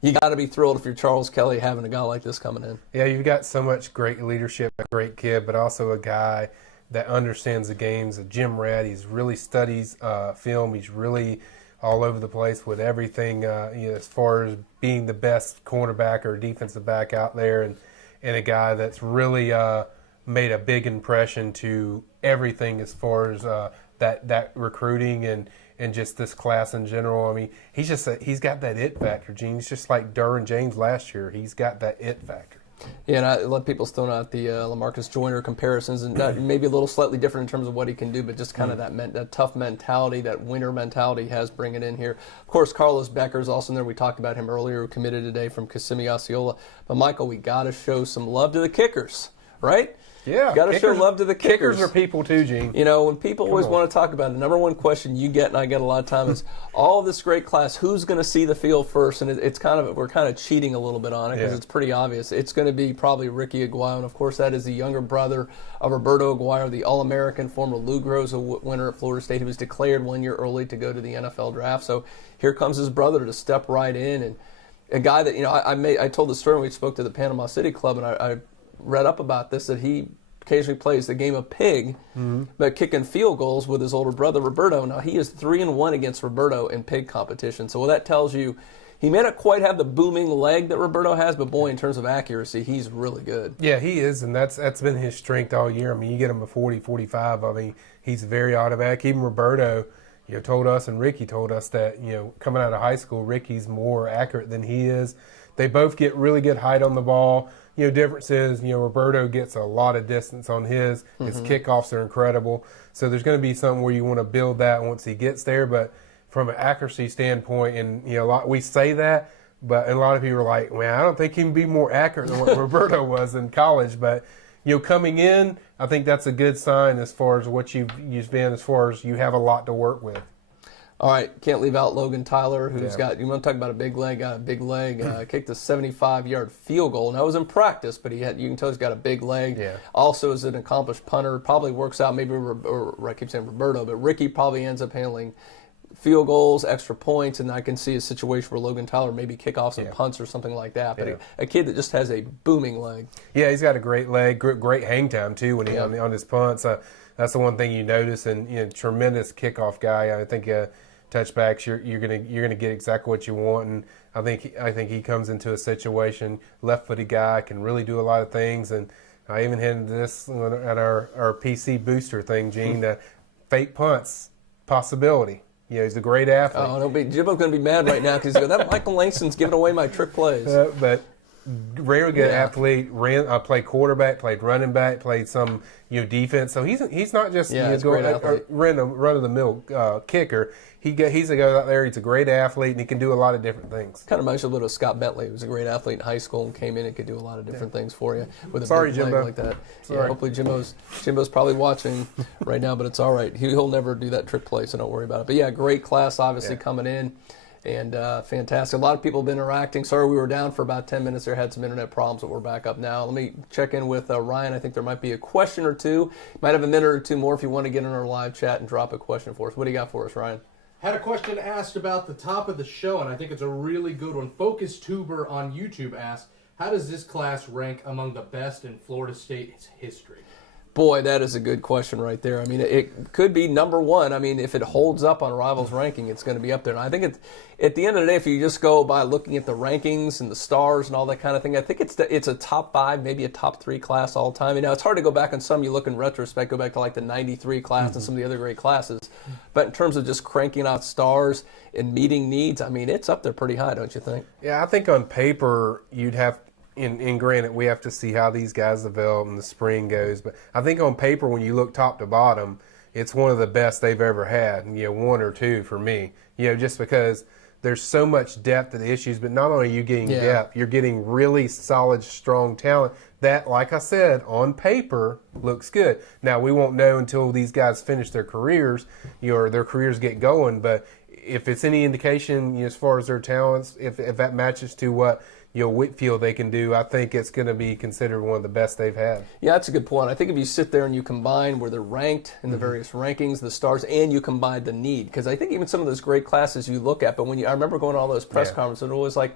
you got to be thrilled if you're Charles Kelly having a guy like this coming in. Yeah, you've got so much great leadership, a great kid, but also a guy that understands the games, a gym rat. He really studies film. He's really all over the place with everything, as far as being the best cornerback or defensive back out there, and a guy that's really made a big impression to everything as far as that recruiting and just this class in general. I mean, he's got that it factor, Gene. He's just like Derwin James last year. He's got that it factor. Yeah, and I let people throw out the LaMarcus Joyner comparisons, and that maybe a little slightly different in terms of what he can do, but just kind of that tough mentality, that winner mentality he has bringing in here. Of course, Carlos Becker is also in there. We talked about him earlier, who committed today from Kissimmee Osceola. But, Michael, we got to show some love to the kickers, right? Yeah. Got to show love to the kickers. Kickers are people too, Gene. When people always want to talk about it, the #1 question you get, and I get a lot of time, is all of this great class, who's going to see the field first? And we're kind of cheating a little bit on it because it's pretty obvious. It's going to be probably Ricky Aguayo, and of course that is the younger brother of Roberto Aguayo, the All-American, former Lou Groza winner at Florida State. He was declared 1 year early to go to the NFL draft. So here comes his brother to step right in, and a guy that I told the story when we spoke to the Panama City Club, and I read up about this, that he occasionally plays the game of pig, but kicking field goals with his older brother Roberto. Now he is 3-1 against Roberto in pig competition. So what that tells you, he may not quite have the booming leg that Roberto has, but boy, in terms of accuracy, he's really good. Yeah, he is, and that's been his strength all year. I mean, you get him a 40, 45. I mean, he's very automatic. Even Roberto, told us, and Ricky told us that, coming out of high school, Ricky's more accurate than he is. They both get really good height on the ball. Difference is, Roberto gets a lot of distance on his. His kickoffs are incredible. So there's going to be something where you want to build that once he gets there. But from an accuracy standpoint, and we say that, but a lot of people are like, man, I don't think he can be more accurate than what Roberto was in college. But coming in, I think that's a good sign as far as what you've been, as far as you have a lot to work with. All right, can't leave out Logan Tyler, who's got, you want to talk about a big leg, kicked a 75-yard field goal. Now, it was in practice, but you can tell he's got a big leg. Yeah. Also, is an accomplished punter. Probably works out, I keep saying Roberto, but Ricky probably ends up handling field goals, extra points, and I can see a situation where Logan Tyler maybe kickoffs and punts or something like that. But a kid that just has a booming leg. Yeah, he's got a great leg, great hang time, too, when he on his punts. That's the one thing you notice, and tremendous kickoff guy. I think touchbacks, you're gonna get exactly what you want, and I think he comes into a situation, left-footed guy, can really do a lot of things, and I even hinted this at our PC booster thing, Gene, that fake punts. possibility. He's a great athlete. Oh, Jimbo's going to be mad right now because he's going, that Michael Langston's giving away my trick plays. But very good athlete. Played quarterback, played running back, played some defense. So he's not just run of the mill kicker. He's a guy out there. He's a great athlete, and he can do a lot of different things. Kind of reminds me a little of Scott Bentley, who was a great athlete in high school and came in and could do a lot of different things for you with a big leg like that. Sorry. Yeah, hopefully Jimbo's probably watching right now, but it's all right. He'll never do that trick play, so don't worry about it. But yeah, great class obviously coming in. And fantastic. A lot of people have been interacting. Sorry we were down for about 10 minutes there. Had some internet problems, but we're back up now. Let me check in with Ryan. I think there might be a question or two. Might have a minute or two more if you want to get in our live chat and drop a question for us. What do you got for us, Ryan? Had a question asked about the top of the show, and I think it's a really good one. Focus Tuber on YouTube asked, how does this class rank among the best in Florida State's history? Boy, that is a good question right there. I mean, it could be number one. I mean, if it holds up on Rivals ranking, it's going to be up there. And I think it's, at the end of the day, if you just go by looking at the rankings and the stars and all that kind of thing, I think it's a top 5, maybe a top 3 class all time. You know, it's hard to go back on some. You look in retrospect, go back to like the 93 class and some of the other great classes. But in terms of just cranking out stars and meeting needs, I mean, it's up there pretty high, don't you think? Yeah, I think on paper you'd have. And granted, we have to see how these guys develop and the spring goes. But I think on paper, when you look top to bottom, it's one of the best they've ever had. 1 or 2 for me. Just because there's so much depth to the issues. But not only are you getting depth, you're getting really solid, strong talent that, like I said, on paper looks good. Now, we won't know until these guys finish their careers, or their careers get going. But if it's any indication, as far as their talents, if that matches to what Whitfield they can do, I think it's going to be considered one of the best they've had. Yeah, that's a good point. I think if you sit there and you combine where they're ranked in the various rankings, the stars, and you combine the need, because I think even some of those great classes you look at, but I remember going to all those press conferences, and it was like,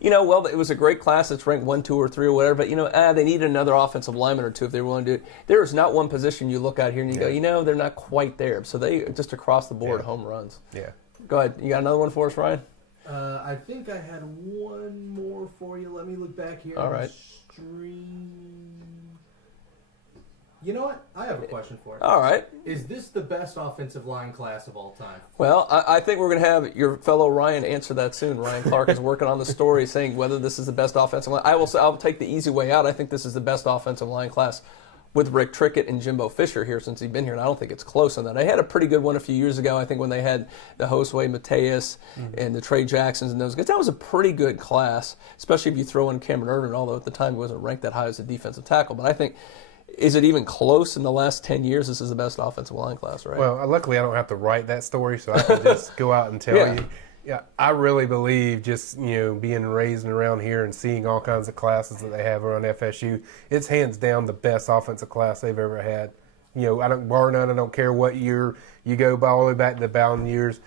well, it was a great class that's ranked 1, 2, or 3 or whatever, but they need another offensive lineman or two if they want to do it. There is not one position you look at here and you go, they're not quite there. So they just across the board home runs. Yeah. Go ahead. You got another one for us, Ryan? I think I had one more for you. Let me look back here. All right. Stream. You know what? I have a question for you. All right. Is this the best offensive line class of all time? Well, I think we're going to have your fellow Ryan answer that soon. Ryan Clark is working on the story saying whether this is the best offensive line. I'll take the easy way out. I think this is the best offensive line class with Rick Trickett and Jimbo Fisher here since he's been here, and I don't think it's close on that. I had a pretty good one a few years ago, I think, when they had the Josue Mateus and the Trey Jacksons and those guys. That was a pretty good class, especially if you throw in Cameron Irvin, although at the time he wasn't ranked that high as a defensive tackle. But I think, is it even close in the last 10 years? This is the best offensive line class, right? Well, luckily I don't have to write that story, so I can just go out and tell you. Yeah, I really believe just, being raised around here and seeing all kinds of classes that they have around FSU, it's hands down the best offensive class they've ever had. Bar none, I don't care what year you go by all the way back to the Bowden years.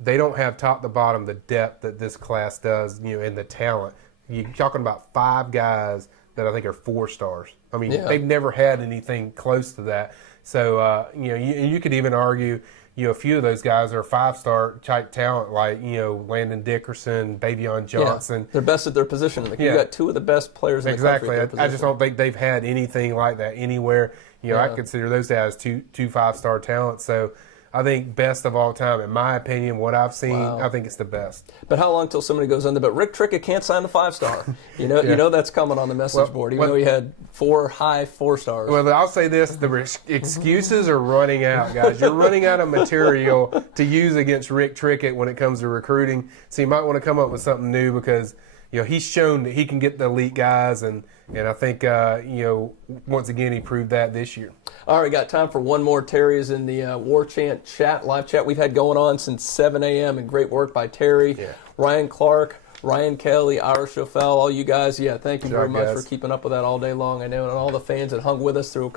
They don't have top to bottom the depth that this class does, and the talent. You're talking about 5 guys that I think are 4 stars. I mean, they've never had anything close to that. So, you could even argue, a few of those guys are 5-star type talent, like, Landon Dickerson, Davion Johnson. Yeah, they're best at their position. You've got 2 of the best players in the country at their position. I just don't think they've had anything like that anywhere. I consider those guys two 5-star talents. So I think best of all time, in my opinion, what I've seen, I think it's the best. But how long till somebody goes under? But Rick Trickett can't sign the 5-star. You know that's coming on the message board, even though he had 4 high 4-stars. Well, I'll say this: the excuses are running out, guys. You're running out of material to use against Rick Trickett when it comes to recruiting. So you might want to come up with something new because he's shown that he can get the elite guys, and I think once again he proved that this year. All right, got time for one more. Terry is in the Warchant chat, live chat we've had going on since 7 a.m. and great work by Terry, Ryan Clark, Ryan Kelly, Ira Schofel, all you guys. Thank you very much for keeping up with that all day long. I know, and all the fans that hung with us through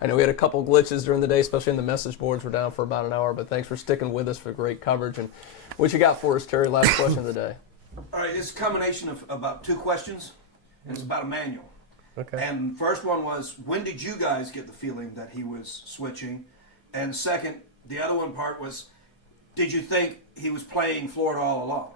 I know we had a couple glitches during the day, especially in the message boards. We're down for about an hour, but thanks for sticking with us for great coverage. And what you got for us, Terry? Last question of the day. All right, it's a combination of about 2 questions, and it's about a manual. Okay. And first one was, when did you guys get the feeling that he was switching? And second, the other one part was, did you think he was playing Florida all along?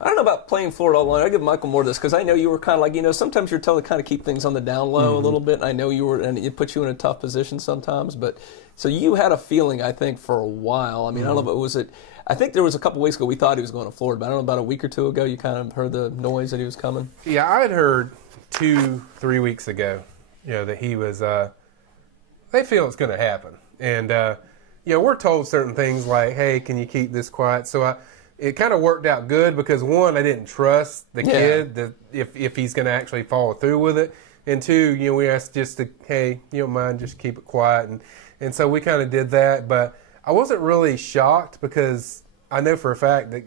I don't know about playing Florida all along. I give Michael more of this because I know you were kind of like, sometimes you're told to kind of keep things on the down low a little bit. And I know you were, and it puts you in a tough position sometimes. But so you had a feeling, I think, for a while. I mean, I don't know if I think there was a couple weeks ago we thought he was going to Florida, but I don't know, about a week or two ago you kind of heard the noise that he was coming. Yeah, I had heard 2-3 weeks ago, that he was. They feel it's going to happen, and we're told certain things like, "Hey, can you keep this quiet?" So it kind of worked out good because one, I didn't trust the kid that if he's going to actually follow through with it, and two, we asked just to, "Hey, you don't mind, just keep it quiet," and so we kind of did that, but I wasn't really shocked because I know for a fact that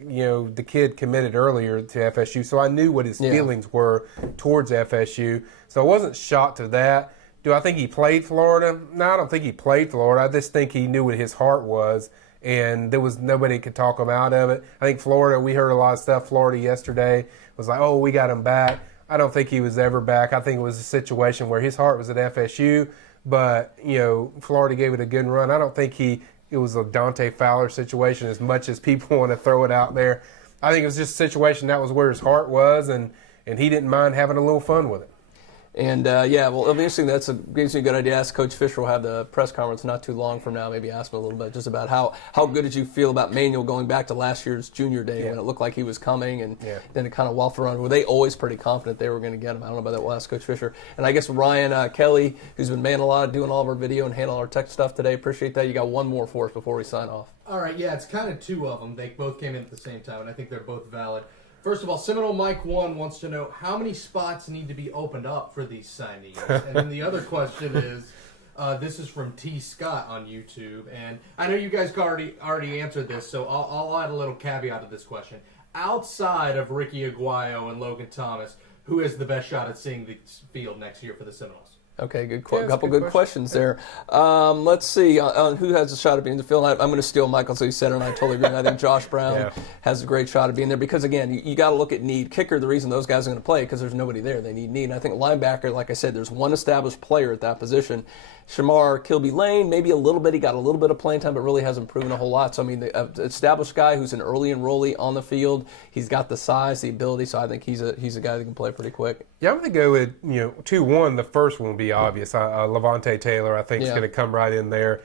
the kid committed earlier to FSU, so I knew what his feelings were towards FSU, so I wasn't shocked to that. Do I think he played Florida? No, I don't think he played Florida. I just think he knew what his heart was, and there was nobody could talk him out of it. I think Florida, we heard a lot of stuff. Florida yesterday was like, "Oh, we got him back." I don't think he was ever back. I think it was a situation where his heart was at FSU, but Florida gave it a good run. I don't think it was a Dante Fowler situation as much as people want to throw it out there. I think it was just a situation that was where his heart was, and he didn't mind having a little fun with it. And, well, it'll be interesting. Gives me a good idea. Ask Coach Fisher. Will have the press conference not too long from now. Maybe ask him a little bit just about how good did you feel about Manuel going back to last year's junior day when it looked like he was coming, and then it kind of waffled around. Were they always pretty confident they were going to get him? I don't know about that. We'll ask Coach Fisher. And I guess Ryan Kelly, who's been manning a lot, doing all of our video and handling our tech stuff today. Appreciate that. You got one more for us before we sign off. All right, it's kind of two of them. They both came in at the same time, and I think they're both valid. First of all, Seminole Mike 1 wants to know how many spots need to be opened up for these signees. And then the other question is, this is from T. Scott on YouTube, and I know you guys already answered this, so I'll add a little caveat to this question. Outside of Ricky Aguayo and Logan Thomas, who has the best shot at seeing the field next year for the Seminoles? Okay, couple good questions there. Let's see who has a shot at being in the field. I'm going to steal Michael, so he said it, and I totally agree. I think Josh Brown has a great shot at being there because, again, you got to look at need. Kicker, the reason those guys are going to play because there's nobody there. They need need. And I think linebacker, like I said, there's one established player at that position. Shamar Kilby-Lane, maybe a little bit. He got a little bit of playing time, but really hasn't proven a whole lot. So, I mean, the established guy who's an early enrollee on the field, he's got the size, the ability, so I think he's a guy that can play pretty quick. Yeah, I'm going to go with, 2-1. The first one will be obvious. Levante Taylor, I think, is going to come right in there.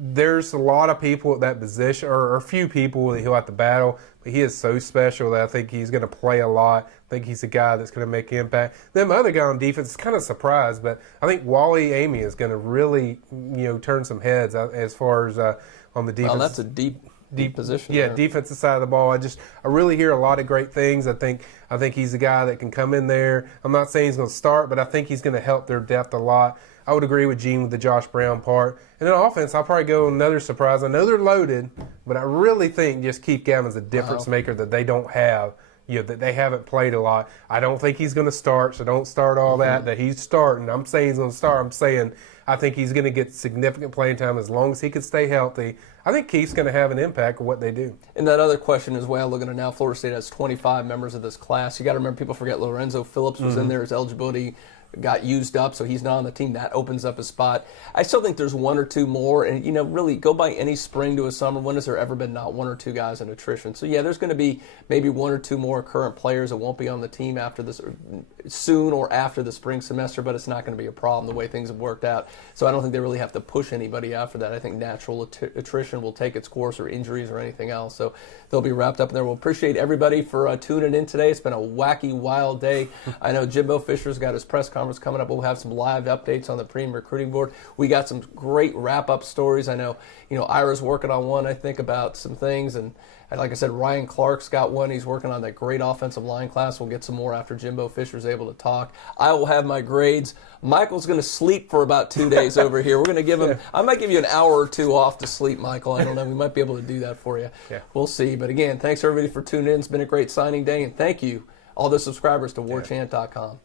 There's a lot of people at that position, or a few people that he'll have to battle, but he is so special that I think he's going to play a lot. I think he's a guy that's going to make impact. Then my other guy on defense is kind of surprised, but I think Wally Amy is going to really, turn some heads as far as on the defense. Well, that's a deep position. Yeah, there. Defensive side of the ball. I really hear a lot of great things. I think he's a guy that can come in there. I'm not saying he's going to start, but I think he's going to help their depth a lot. I would agree with Gene with the Josh Brown part. And then offense, I'll probably go another surprise. I know they're loaded, but I really think just Keith Gavin's a difference maker that they don't have. That they haven't played a lot. I don't think he's going to start, so don't start all that he's starting. I'm saying he's going to start. I'm saying I think he's going to get significant playing time as long as he can stay healthy. I think Keith's going to have an impact on what they do. And that other question is, well, looking at now, Florida State has 25 members of this class. You got to remember, people forget Lorenzo Phillips was in there. His eligibility got used up, so he's not on the team. That opens up a spot. I still think there's one or two more, and really go by any spring to a summer. When has there ever been not one or two guys in attrition? So yeah, there's going to be maybe one or two more current players that won't be on the team after this, or soon or after the spring semester, but it's not going to be a problem the way things have worked out. So I don't think they really have to push anybody after that. I think natural attrition will take its course, or injuries or anything else. So they'll be wrapped up in there. We'll appreciate everybody for tuning in today. It's been a wacky, wild day. I know Jimbo Fisher's got his press conference coming up. We'll have some live updates on the Premium Recruiting Board. We got some great wrap-up stories. I know, Ira's working on one, I think, about some things. And like I said, Ryan Clark's got one. He's working on that great offensive line class. We'll get some more after Jimbo Fisher's able to talk. I will have my grades. Michael's going to sleep for about 2 days over here. We're going to give him, I might give you an hour or two off to sleep, Michael. I don't know. We might be able to do that for you. Yeah. We'll see. But again, thanks everybody for tuning in. It's been a great signing day. And thank you, all the subscribers to warchant.com.